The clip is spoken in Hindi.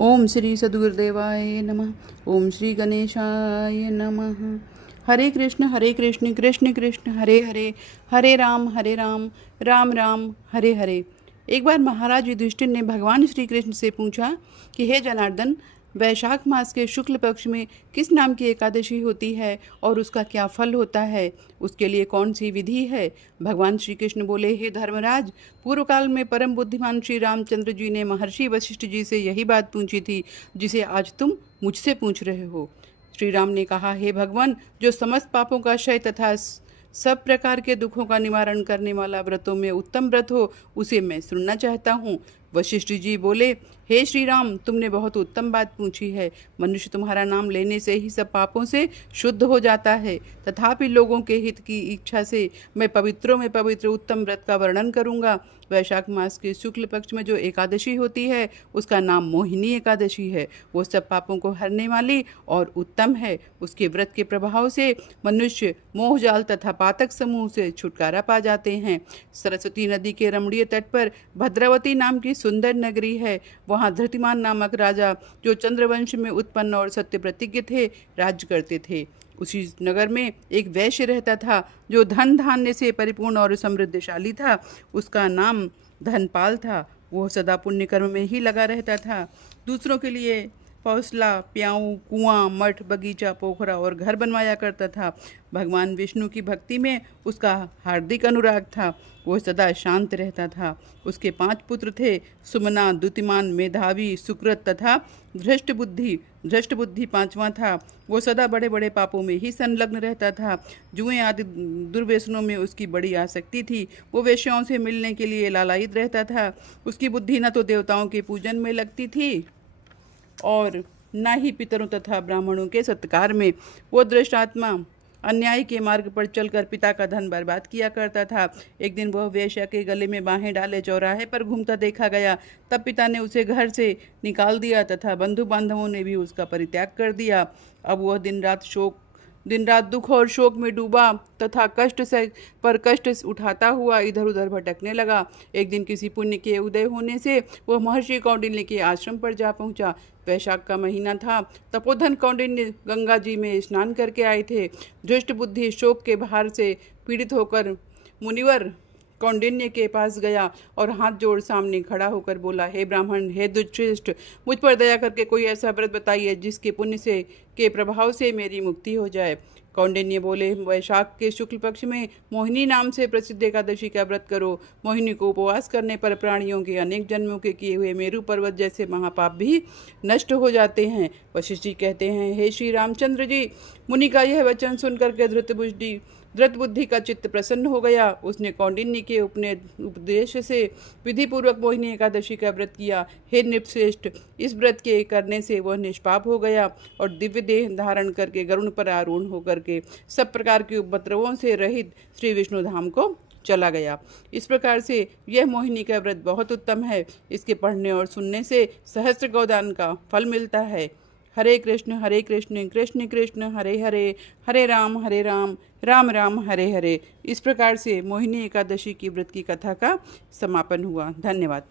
ओम श्री सद्गुरुदेवाय नमः। ओम श्री गणेशाय नमः। हरे कृष्ण कृष्ण कृष्ण हरे हरे, हरे राम राम राम हरे हरे। एक बार महाराज युधिष्ठिर ने भगवान श्री कृष्ण से पूछा कि हे जनार्दन, वैशाख मास के शुक्ल पक्ष में किस नाम की एकादशी होती है और उसका क्या फल होता है, उसके लिए कौन सी विधि है। भगवान श्री कृष्ण बोले, हे धर्मराज, पूर्व काल में परम बुद्धिमान श्री रामचंद्र जी ने महर्षि वशिष्ठ जी से यही बात पूछी थी जिसे आज तुम मुझसे पूछ रहे हो। श्री राम ने कहा, हे भगवान, जो समस्त पापों का क्षय तथा सब प्रकार के दुखों का निवारण करने वाला व्रतों में उत्तम व्रत हो, उसे मैं सुनना चाहता हूँ। वशिष्ठ जी बोले, हे श्री राम, तुमने बहुत उत्तम बात पूछी है। मनुष्य तुम्हारा नाम लेने से ही सब पापों से शुद्ध हो जाता है, तथापि लोगों के हित की इच्छा से मैं पवित्रों में पवित्र उत्तम व्रत का वर्णन करूंगा। वैशाख मास के शुक्ल पक्ष में जो एकादशी होती है उसका नाम मोहिनी एकादशी है। वो सब पापों को हरने वाली और उत्तम है। उसके व्रत के प्रभाव से मनुष्य मोहजाल तथा पातक समूह से छुटकारा पा जाते हैं। सरस्वती नदी के रमणीय तट पर भद्रावती नाम की सुंदर नगरी है। वहाँ धृतिमान नामक राजा, जो चंद्रवंश में उत्पन्न और सत्य प्रतिज्ञ थे, राज्य करते थे। उसी नगर में एक वैश्य रहता था जो धन धान्य से परिपूर्ण और समृद्धशाली था। उसका नाम धनपाल था। वह सदा पुण्य कर्म में ही लगा रहता था। दूसरों के लिए फौसला, प्याऊ, कुआं, मठ, बगीचा, पोखरा और घर बनवाया करता था। भगवान विष्णु की भक्ति में उसका हार्दिक अनुराग था। वह सदा शांत रहता था। उसके 5 पुत्र थे, सुमना, द्युतिमान, मेधावी, सुकृत तथा धृष्ट बुद्धि 5वां था। वो सदा बड़े बड़े पापों में ही संलग्न रहता था। जुए आदि दुर्व्यसनों में उसकी बड़ी आसक्ति थी। वो वेश्याओं से मिलने के लिए लालायित रहता था। उसकी बुद्धि न तो देवताओं के पूजन में लगती थी और न ही पितरों तथा ब्राह्मणों के सत्कार में। वो दृष्टात्मा अन्याय के मार्ग पर चलकर पिता का धन बर्बाद किया करता था। एक दिन वह वेश्या के गले में बाहें डाले चौराहे पर घूमता देखा गया। तब पिता ने उसे घर से निकाल दिया तथा बंधु बांधवों ने भी उसका परित्याग कर दिया। अब वह दिन रात दुख और शोक में डूबा तथा कष्ट उठाता हुआ इधर उधर भटकने लगा। एक दिन किसी पुण्य के उदय होने से वह महर्षि कौंडिन्य के आश्रम पर जा पहुंचा। वैशाख का महीना था। तपोधन कौंडिन्य गंगा जी में स्नान करके आए थे। धृष्ट बुद्धि शोक के भार से पीड़ित होकर मुनिवर कौंडिन्य के पास गया और हाथ जोड़ सामने खड़ा होकर बोला, हे ब्राह्मण, हे दुष्ट, मुझ पर दया करके कोई ऐसा व्रत बताइए जिसके पुण्य से के प्रभाव से मेरी मुक्ति हो जाए। कौंडिन्य बोले, वैशाख के शुक्ल पक्ष में मोहिनी नाम से प्रसिद्ध एकादशी का व्रत करो। मोहिनी को उपवास करने पर प्राणियों के अनेक जन्मों के किए हुए मेरु पर्वत जैसे महापाप भी नष्ट हो जाते हैं। वशिष्ठ जी कहते हैं, हे श्री रामचंद्र जी, मुनि का यह वचन सुनकर के धृत बुद्धि का चित्त प्रसन्न हो गया। उसने कौंडिन्य के उपदेश से विधिपूर्वक मोहिनी एकादशी का व्रत किया। हे नृपश्रेष्ठ, इस व्रत के करने से वह निष्पाप हो गया और दिव्य देह धारण करके गरुण पर आरूढ़ होकर के सब प्रकार के उपद्रवों से रहित श्री विष्णु धाम को चला गया। इस प्रकार से यह मोहिनी का व्रत बहुत उत्तम है। इसके पढ़ने और सुनने से सहस्त्र गौदान का फल मिलता है। हरे कृष्ण कृष्ण कृष्ण हरे हरे, हरे राम राम राम हरे हरे। इस प्रकार से मोहिनी एकादशी की व्रत की कथा का समापन हुआ। धन्यवाद।